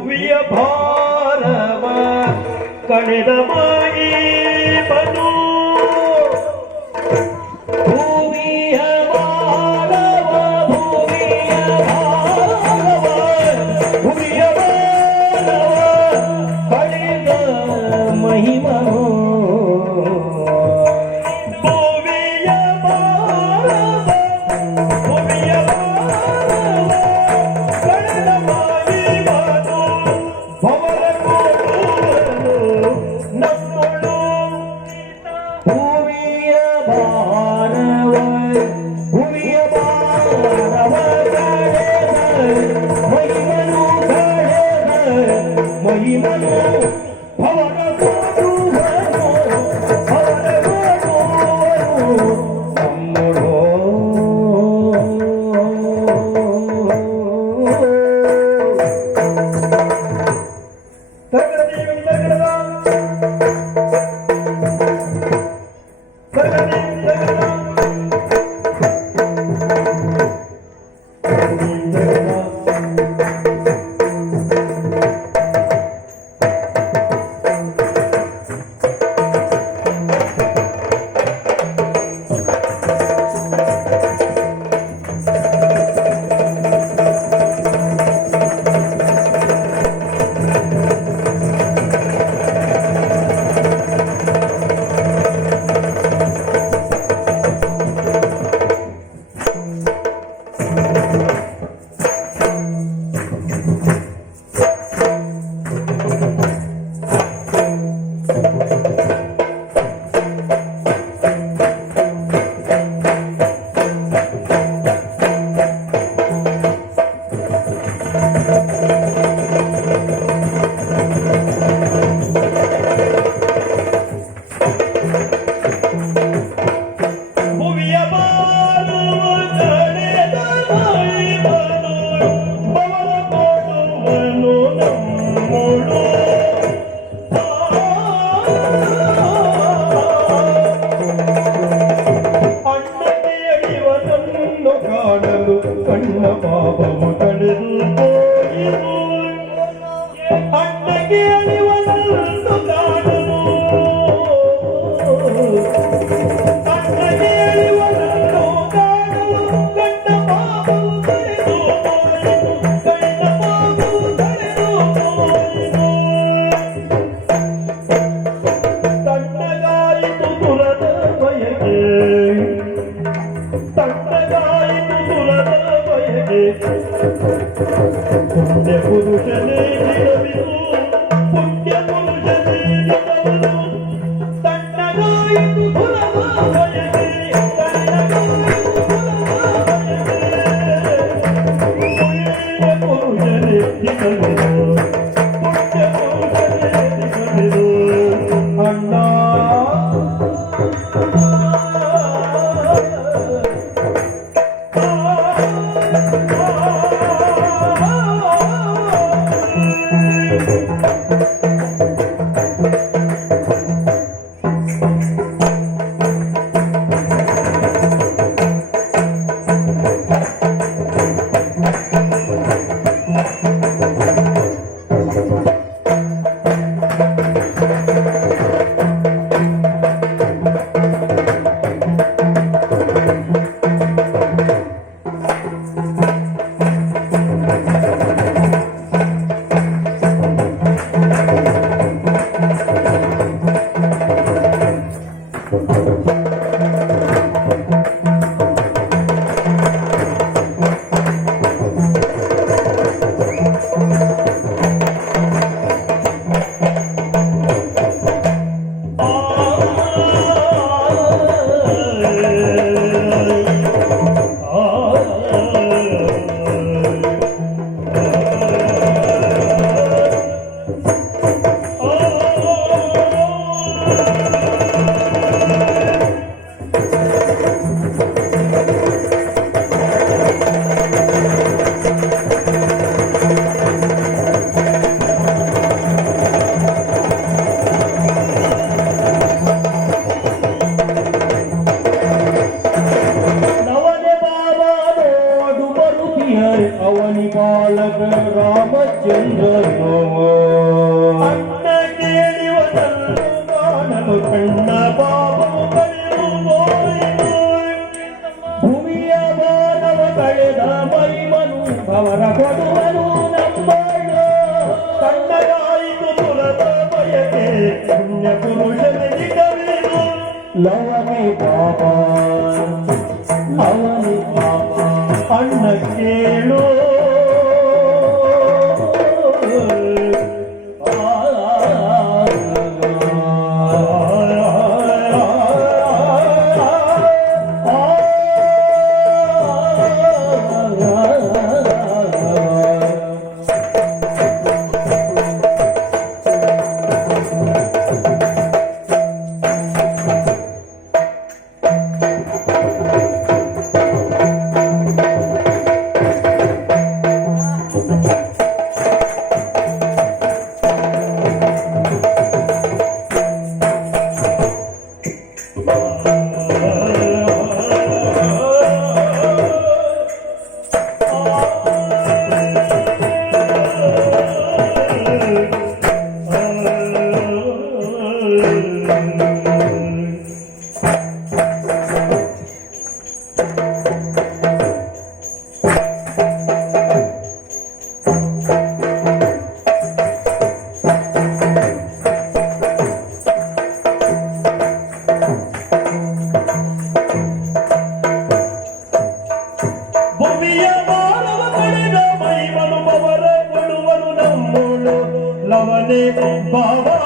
ಭುವಿಯ ಭಾರವ ಕಳೆದ ಮಾಯಿ ಬನು ಭುವಿಯ ಭಾರವ ಭುವಿಯ ಭಾರವ ಭುವಿಯ ಭಾರವ ಕಳೆದ ಮಹಿಮನು ಭುವಿಯ ಭಾರವ ಭುವಿಯ ಭಾರವ ಕಳೆದ ಮಾಯಿ ಬನು ಭವನ ಕೋಟುವನು ನಮ್ಮಳು ಭುವಿಯ ಭಾರವ ಭುವಿಯ ಭಾರವ ಕಳೆದ ಮಹಿಮನು ಕಳೆದ ಮಹಿಮನು ಭವನ ಕೋಟುವನು ಭವನ ಕೋಟುವನು ನಮ್ಮಳು ಭುವಿಯ ಭಾರವ ಕಳೆದ ಮಾಯಿ ಬನು ಭವನ ಕೋಟುವನು ನಮ್ಮಳು ಅಣ್ಣಗೆ ಅಡಿವನನ್ನು ಕಾಣಲು ಕಣ್ಣ ಪಾಪವು ಕಳೆದು ಹೋಯಿತು ಅಣ್ಣಗೆ ಅಡಿವನನ್ನು ಕಾಣಲು ಅಣ್ಣಗೆ ಅಡಿವನನ್ನು ಕಾಣಲು ಕಣ್ಣ ಪಾಪವು ಕಳೆದು ಹೋಯಿತು ಕಣ್ಣ ಪಾಪವು ಕಳೆದು ಹೋಯಿತು ತಣ್ಣಗಾಯಿತು ದುರದ ಬಯಕೆ ತಣ್ಣಗಾಯಿತು ದುರದ ಬಯಕೆ ಪುಣ್ಯ ಪುರುಷನೇ ದಿನವಿದು ಪುಣ್ಯ ಪುರುಷನೇ ದಿನವನು ತಣ್ಣಗಾಯಿತು ದುರದ ಬಯಕೆ ತಣ್ಣಗಾಯಿತು ದುರದ ಬಯಕೆ ಪುಣ್ಯ ಪುರುಷನೇ ದಿನವಿದು ಪುಣ್ಯ ಪುರುಷನೇ ದಿನವಿದು ಅಣ್ಣ ರಾಮಚಂದ್ರನು ಅಣ್ಣ ಕೇಳಿವನನ್ನು ಕಾಣಲು ಕಣ್ಣ ಪಾಪವು ಕಳೆಯುವುದು ಭೂಮಿಯ ಮಾನವ ಕಳೆದ ಮೈಮನು ಅವರ ಕೊಡುವನು ನಂಬಳು ಕಣ್ಣಗಾಯಿತು ತುರದ ಬಯಕೆ ಪುಣ್ಯ ಪುರುಷನಿಗೆ ಕವಿದು ಲವನೇ ಪಾಪ ಅವನಿ ಪಾಪ ಅಣ್ಣ ಕೇಳು ಭೂಮಿಯ ಮಾನವ ಕಳೆದ ಮೈಮನು ಬವರ ಕೊಡುವನು ನಮ್ಮೋಳು ಲವನೆ ಬಾಬಾ